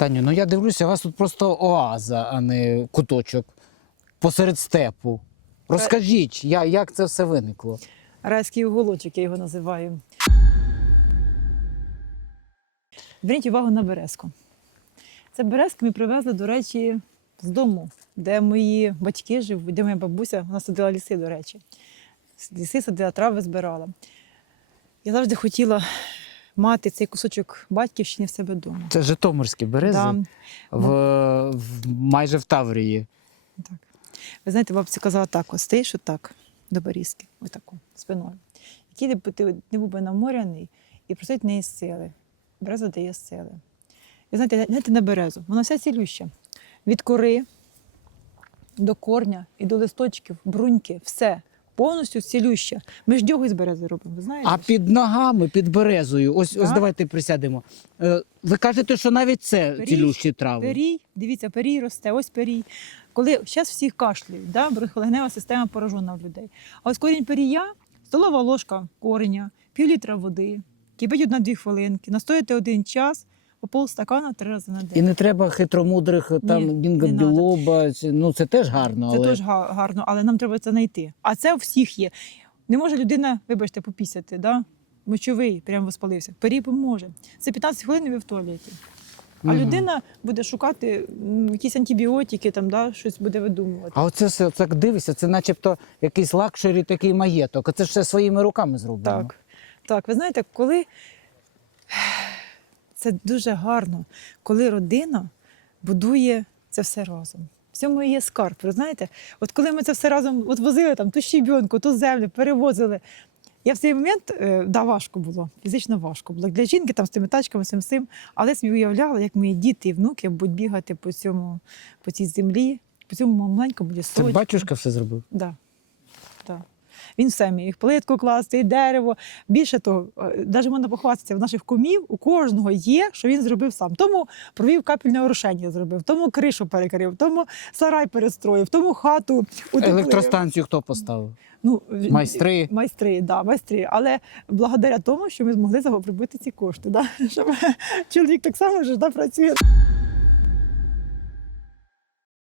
Таню, ну я дивлюся, у вас тут просто оаза, а не куточок посеред степу. Розкажіть, я, як це все виникло? Райський уголочок, я його називаю. Зверніть увагу на березку. Це березки ми привезли, до речі, з дому, де мої батьки живуть, де моя бабуся, вона садила ліси, до речі. Ліси садила, трави збирала. Я завжди хотіла мати цей кусочок батьківщини в себе вдома. Це Житомирські берези Да, в, в, майже в Таврії. так. Ви знаєте, бабця казала так: ось стоїш отак до берізки, отако, спиною. Який би ти не був би наморяний і просить неї сили. Береза дає сили. І знаєте, гляньте на березу, вона вся цілюща. Від кори до корня і до листочків, бруньки, все. Повністю цілюща. Ми ж дьогу з берези робимо, ви знаєте? А під ногами, під березою, ось, ось Так. давайте присядемо. Е, ви кажете, що навіть це Перій, цілющі трави. Перій, дивіться, перій росте, ось перій. Коли зараз всі кашляють, да? бронхолегнева система поражена в людей. А ось корінь перія, столова ложка кореня, пів літра води, кипить одна-дві хвилинки, настояти один час, по полстакана три рази на день. І не треба хитромудрих там гінга білоба. Ну це теж гарно, Це але теж гарно, але нам треба це знайти. А це у всіх є. Не може людина, вибачте, попісяти, да? мочовий прямо воспалився. Перій поможе. Це 15 хвилин ви в туалеті. А Мгм. людина буде шукати якісь антибіотики, там, да, щось буде видумувати. А оце все так дивишся, це начебто якийсь лакшері такий маєток. А це ж все своїми руками зроблено. Так. Так, ви знаєте, коли це дуже гарно, коли родина будує це все разом. В цьому і є скарб. Ви знаєте, от коли ми це все разом от возили, там, ту щебінку, ту землю, перевозили. Я в цей момент, е, да, важко було, фізично важко було. Для жінки там з тими тачками, цим але собі уявляла, як мої діти і внуки будуть бігати по цьому, по цій землі, по цьому маленькому Це батюшка все зробив. Да. Він все міг плитку класти, і дерево. Більше того, навіть можна похвастатися, в наших кумів у кожного є, що він зробив сам. Тому провів капельне орошення зробив, тому кришу перекрив, тому сарай перестроїв, тому хату утеплив. Електростанцію хто поставив? Ну, Майстри. Майстри, да, майстри. Але благодаря тому, що ми змогли загубити ці кошти. Да? Щоб чоловік так само вже да, працює.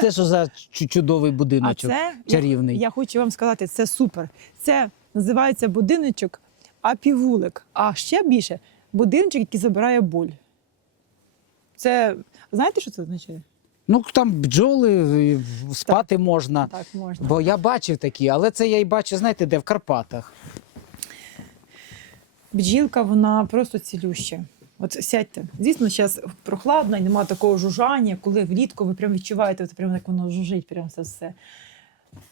Це що за чудовий будиночок А це чарівний. Я, я хочу вам сказати, це супер. Це називається будиночок апівулик. А ще більше будиночок, який забирає боль. Це знаєте, що це означає? Ну там бджоли спати можна. Так, можна. Бо я бачив такі, але це я і бачу, знаєте, де в Карпатах. Бджілка, вона просто цілюща. От сядьте. Звісно, зараз прохладно і немає такого жужжання, коли влітку ви прям відчуваєте, от прям як воно жужить, прям це все.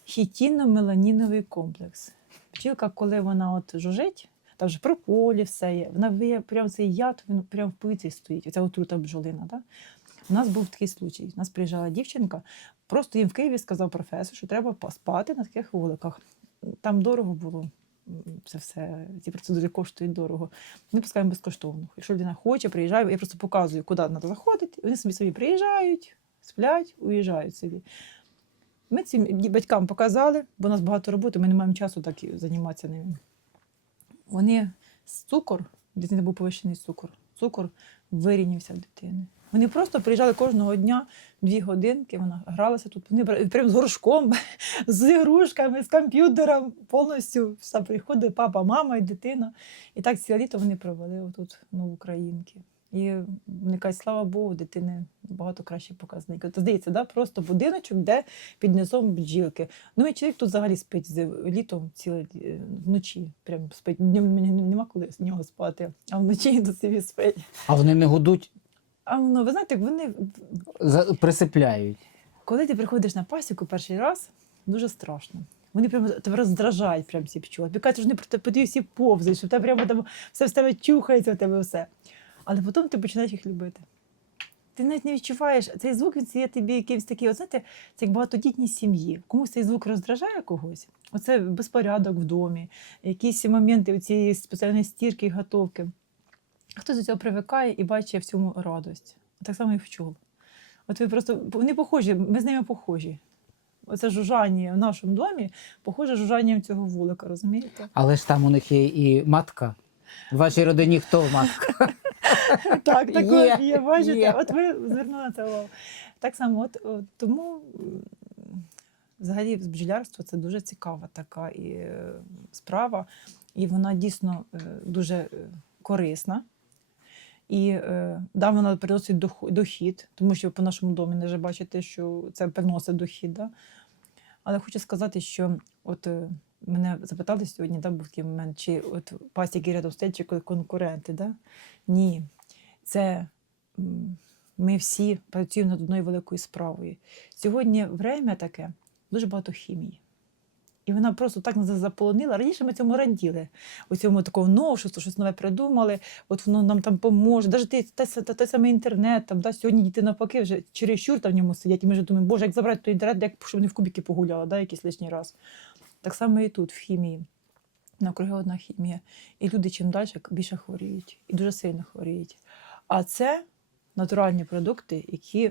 Хітінно-меланіновий комплекс. Бджілка, коли вона от жужить, там же прополі все є, вона виє прям цей яд, він прям в повітрі стоїть. Оця отрута бджолина. Да? У нас був такий случай. У нас приїжджала дівчинка, просто їм в Києві сказав професор, що треба поспати на таких вуликах. Там дорого було. Це все, ці процедури коштують дорого. Ми пускаємо безкоштовно. Якщо людина хоче, приїжджає, я просто показую, куди треба заходити. Вони собі собі приїжджають, сплять, уїжджають собі. Ми цим батькам показали, бо у нас багато роботи, ми не маємо часу так займатися ними. Вони цукор, в дитини був повищений цукор, цукор вирівнявся в дитини. Вони просто приїжджали кожного дня дві годинки, вона гралася тут. Вони прям з горшком, з ігрушками, з комп'ютером, повністю все приходить папа, мама і дитина. І так ціле літо вони провели отут ну, в Українки. І вони кажуть, слава Богу, дитини багато кращі показники. То здається, да? просто будиночок, де під низом бджілки. Ну і чоловік тут взагалі спить з- літом ціле е, вночі. Прям спить. Днем нема коли з нього спати, а вночі до собі спить. А вони не гудуть, А ну, ви знаєте, вони за- присипляють. коли ти приходиш на пасіку перший раз, дуже страшно. Вони прямо тебе роздражають, прям ці пчоли. Тобі кажуть, що вони проти тобі всі повзають, що в тебе прямо там все з тебе чухається, у тебе все. Але потім ти починаєш їх любити. Ти навіть не відчуваєш, цей звук він є тобі якимось такий, от знаєте, це як багатодітній сім'ї. Комусь цей звук роздражає когось. Оце безпорядок в домі, якісь моменти цієї спеціальної стірки і готовки. Хтось до цього привикає і бачить в цьому радость. Так само і в пчол. От ви просто вони похожі, ми з ними похожі. Оце жужжання в нашому домі похоже жужжанням цього вулика, розумієте? Але ж там у них є і матка. В вашій родині хто матка? Так, також Є, бачите, от ви звернули це увагу. Так само, от, тому взагалі бджолярство це дуже цікава така і, е, справа, і вона дійсно е, дуже е, корисна. І е, да, вона приносить дохід, тому що по нашому домі не вже бачите, що це приносить дохід. Да? Але хочу сказати, що от е, мене запитали сьогодні, да, був такий момент, чи от пасіки рядом стоять, чи конкуренти. Да? Ні. Це ми всі працюємо над одною великою справою. Сьогодні время таке, дуже багато хімії. І вона просто так нас заполонила. Раніше ми цьому раділи. У цьому такого новшеству, щось нове придумали, от воно нам там поможе. Навіть той, той, той, самий інтернет, там, да, сьогодні діти навпаки вже чересчур там в ньому сидять, і ми вже думаємо, боже, як забрати той інтернет, як щоб вони в кубики погуляли, да, якийсь лишній раз. Так само і тут, в хімії. Навкруги одна хімія. І люди чим далі більше хворіють, і дуже сильно хворіють. А це натуральні продукти, які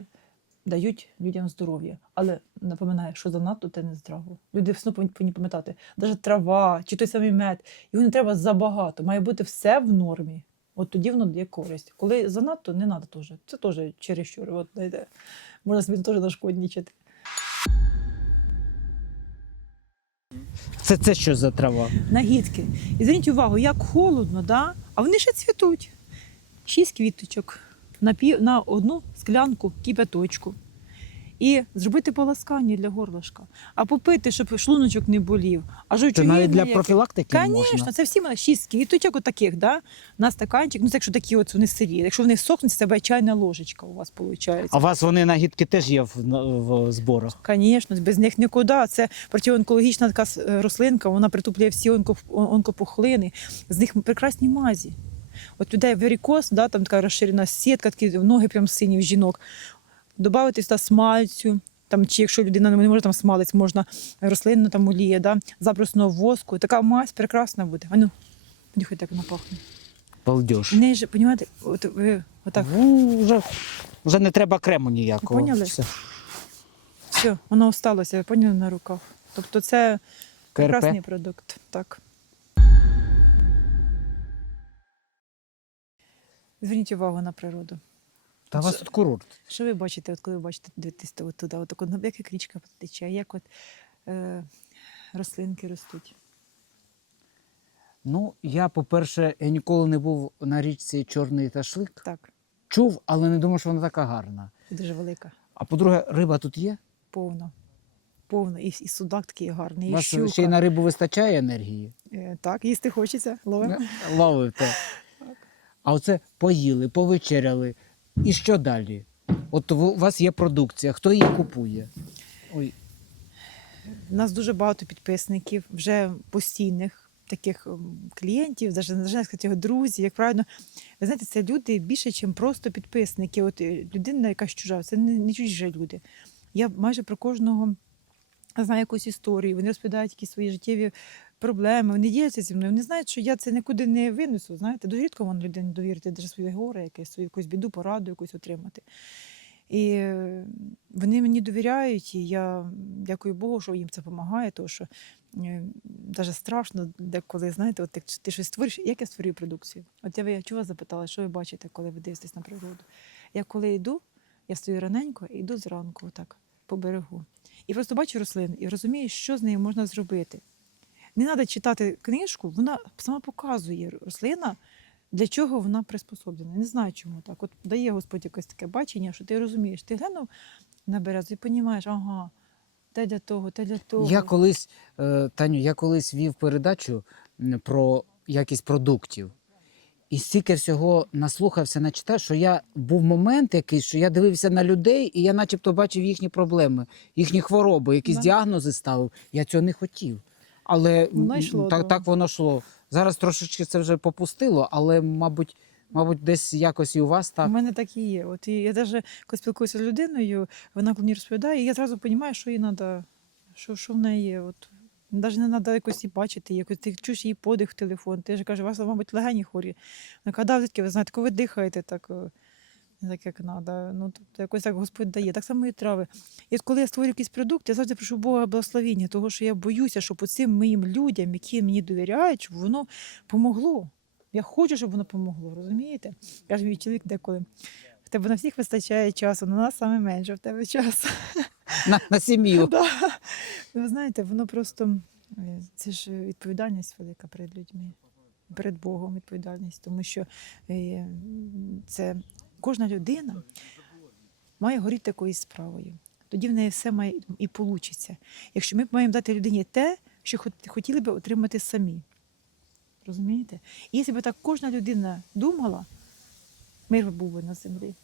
дають людям здоров'я. Але напоминаю, що занадто те не здраво. Люди все повинні- пам'ятати, навіть трава чи той самий мед, його не треба забагато. Має бути все в нормі. От тоді воно дає користь. Коли занадто, не треба теж. Це теж чересчур. От, знаєте, можна собі теж нашкоднічати. Це, це що за трава? Нагідки. І зверніть увагу, як холодно, да? а вони ще цвітуть. Шість квіточок на, пів, на одну склянку кипяточку. І зробити поласкання для горлышка. А попити, щоб шлуночок не болів. А Це навіть для профілактики Звісно, можна. це всі шість квіточок, отаких, да? на стаканчик. Ну, це якщо такі от вони сирі. Якщо вони сохнуть, це чайна ложечка у вас виходить. А у вас вони нагідки теж є в, в зборах. Звісно, без них нікуди. Це протионкологічна така е, рослинка, вона притуплює всі онко- онкопухлини. З них прекрасні мазі. От людей варікоз, да, там така розширена сітка, такі ноги прям сині в жінок. Добавити сюди смальцю, там, чи якщо людина не може там смалець, можна рослинну там олія, да, забросного воску. Така мазь прекрасна буде. А ну, понюхайте, як вона пахне. Балдеж. В неї ж, розумієте, от ви отак, Ну, вже, вже не треба крему ніякого. Поняли? Все. все, воно осталося, ви поняли на руках. Тобто це КРП. Прекрасний продукт, так. Зверніть увагу на природу. Та у вас тут курорт. Що ви бачите, от коли ви бачите дивитесь от туди, от, таку, ну, як як річка потече, як от, е, рослинки ростуть. Ну, я, по-перше, я ніколи не був на річці Чорний Ташлик. Так, Чув, але не думав, що вона така гарна. дуже велика, А по-друге, риба тут є? повна. Повна. І, і судак такий гарний, У і вас щука. ще й на рибу вистачає енергії? Е, Так, їсти хочеться, ловимо. Ловите. А оце поїли, повечеряли. І що далі? От у вас є продукція, хто її купує? Ой, У нас дуже багато підписників, вже постійних таких ем, клієнтів, навіть не сказати, друзів, як правильно. Ви знаєте, це люди більше, ніж просто підписники. От е, людина, якась чужа, це не, не чужі люди. Я майже про кожного знаю якусь історію. Вони розповідають якісь свої життєві проблеми, вони діляться зі мною. Вони знають, що я це нікуди не винесу. Знаєте, дуже рідко можна людині довірити, навіть своє горе, якесь, свою якусь біду, пораду якусь отримати. І е, вони мені довіряють, і я дякую Богу, що їм це допомагає, тому що навіть страшно деколи, знаєте, от ти щось створюєш, як я створюю продукцію. От я, я чого запитала, що ви бачите, коли ви дивитесь на природу? Я коли йду, я стою раненько і йду зранку, отак, по берегу. І просто бачу рослину і розумію, що з нею можна зробити. Не треба читати книжку, вона сама показує рослина, для чого вона приспособлена. Не знаю, чому так. От дає Господь якесь таке бачення, що ти розумієш, ти глянув на березу і розумієш, ага, те для того, те для того. Я колись, е, Таню, я колись вів передачу про якість продуктів. І стільки всього наслухався, начитав, що я був момент якийсь, що я дивився на людей, і я начебто бачив їхні проблеми, їхні хвороби, якісь Да. діагнози ставив. Я цього не хотів. Але Воно йшло, так, так воно йшло. Зараз трошечки це вже попустило, але, мабуть, мабуть, десь якось і у вас так. У мене так і є. От і я навіть коли спілкуюся з людиною, вона мені розповідає, і я одразу розумію, що їй треба, що, що в неї є. От. Навіть не треба якось її бачити, якось ти чуєш її подих в телефон. Ти ж кажеш, у вас, мабуть, легені хворі. Вона каже, да, ви знаєте, коли ви дихаєте так, е, так як треба. Ну, тобто якось так Господь дає. Так само і трави. І от коли я створюю якийсь продукт, я завжди прошу Бога благословіння, тому що я боюся, щоб цим моїм людям, які мені довіряють, щоб воно помогло. Я хочу, щоб воно помогло, розумієте? Каже мій чоловік деколи. В тебе на всіх вистачає часу, на нас саме менше в тебе часу. На, на сім'ю. Да. Ви знаєте, воно просто е, це ж відповідальність велика перед людьми, перед Богом відповідальність, тому що е, це кожна людина має горіти якоюсь справою. Тоді в неї все має і вийде. Якщо ми маємо дати людині те, що хотіли би отримати самі. Розумієте? І якщо б так кожна людина думала, мир би був би на землі.